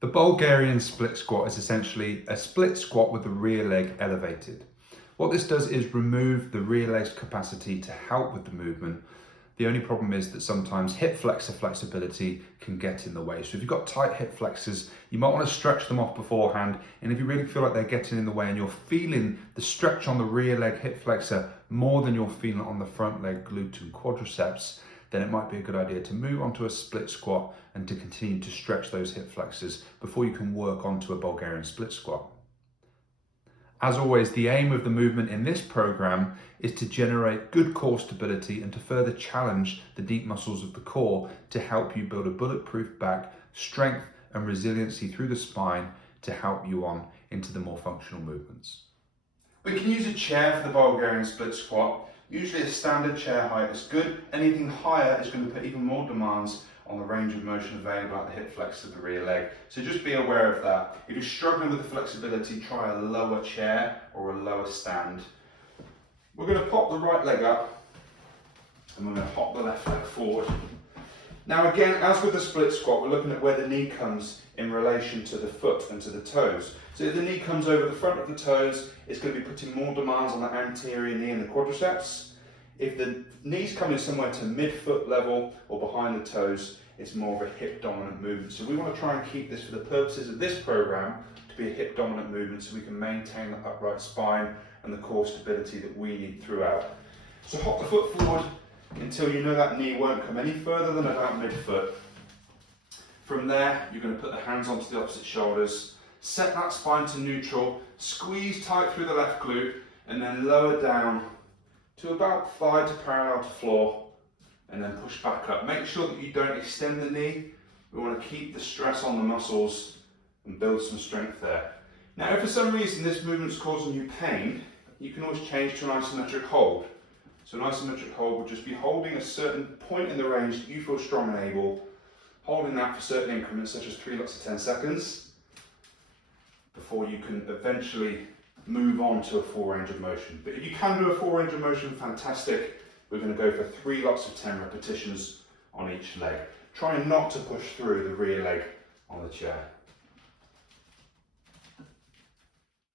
The Bulgarian split squat is essentially a split squat with the rear leg elevated. What this does is remove the rear leg's capacity to help with the movement. The only problem is that sometimes hip flexor flexibility can get in the way. So if you've got tight hip flexors, you might want to stretch them off beforehand. And if you really feel like they're getting in the way and you're feeling the stretch on the rear leg hip flexor more than you're feeling on the front leg glute and quadriceps, then it might be a good idea to move onto a split squat and to continue to stretch those hip flexors before you can work onto a Bulgarian split squat. As always, the aim of the movement in this program is to generate good core stability and to further challenge the deep muscles of the core to help you build a bulletproof back, strength and resiliency through the spine to help you on into the more functional movements. We can use a chair for the Bulgarian split squat. Usually a standard chair height is good. Anything higher is going to put even more demands on the range of motion available at the hip flexor of the rear leg. So just be aware of that. If you're struggling with the flexibility, try a lower chair or a lower stand. We're going to pop the right leg up and we're going to hop the left leg forward. Now again, as with the split squat, we're looking at where the knee comes in relation to the foot and to the toes. So if the knee comes over the front of the toes, it's going to be putting more demands on the anterior knee and the quadriceps. If the knee's coming somewhere to mid-foot level or behind the toes, it's more of a hip dominant movement. So we want to try and keep this, for the purposes of this program, to be a hip dominant movement so we can maintain the upright spine and the core stability that we need throughout. So hop the foot forward until you know that knee won't come any further than about mid-foot. From there, you're going to put the hands onto the opposite shoulders, set that spine to neutral, squeeze tight through the left glute, and then lower down to about thigh to parallel to floor, and then push back up. Make sure that you don't extend the knee. We want to keep the stress on the muscles and build some strength there. Now, if for some reason this movement's causing you pain, you can always change to an isometric hold. So an isometric hold would just be holding a certain point in the range that you feel strong and able, holding that for certain increments, such as 3 lots of 10 seconds, before you can eventually move on to a full range of motion. But if you can do a full range of motion, fantastic. We're going to go for 3 lots of 10 repetitions on each leg. Try not to push through the rear leg on the chair.